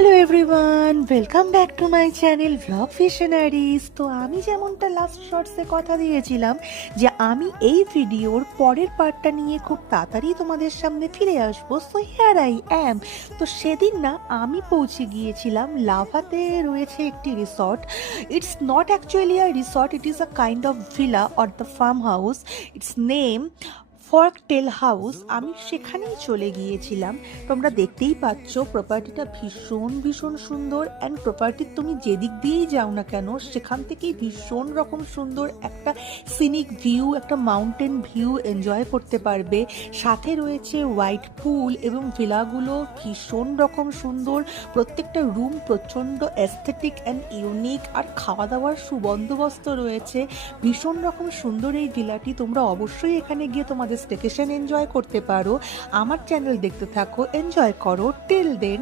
Hello everyone, welcome back to my channel vlog visionaries. তো আমি যেমনটা লাস্ট শর্টসে কথা দিয়েছিলাম যে আমি এই ভিডিওর পরের পার্টটা নিয়ে খুব তাড়াতাড়ি তোমাদের সামনে ফিরে আসবো, সো হিয়ার আই অ্যাম। তো সেদিন না আমি পৌঁছে গিয়েছিলাম লাভাতে রয়েছে একটি resort. It's not actually a resort, it is a kind of villa or the farm house. It's name Fork Tail House. আমি সেখানেই চলে গিয়েছিলাম। তোমরা দেখতেই পাচ্ছ প্রপার্টিটা ভীষণ ভীষণ সুন্দর, অ্যান্ড প্রপার্টির তুমি যেদিক দিয়েই যাও না কেন সেখান থেকেই ভীষণ রকম সুন্দর একটা সিনিক ভিউ, একটা মাউন্টেন ভিউ এনজয় করতে পারবে। সাথে রয়েছে হোয়াইট পুল এবং ভিলাগুলো ভীষণ রকম সুন্দর। প্রত্যেকটা রুম প্রচণ্ড অ্যাস্থেটিক অ্যান্ড ইউনিক, আর খাওয়া দাওয়ার সুবন্দোবস্ত রয়েছে। ভীষণ রকম সুন্দর এই ভিলাটি। তোমরা অবশ্যই এখানে গিয়ে তোমাদের স্টেকেশন এনজয় করতে পারো। আমার চ্যানেল দেখতে থাকো, এনজয় করো। টিল দেন।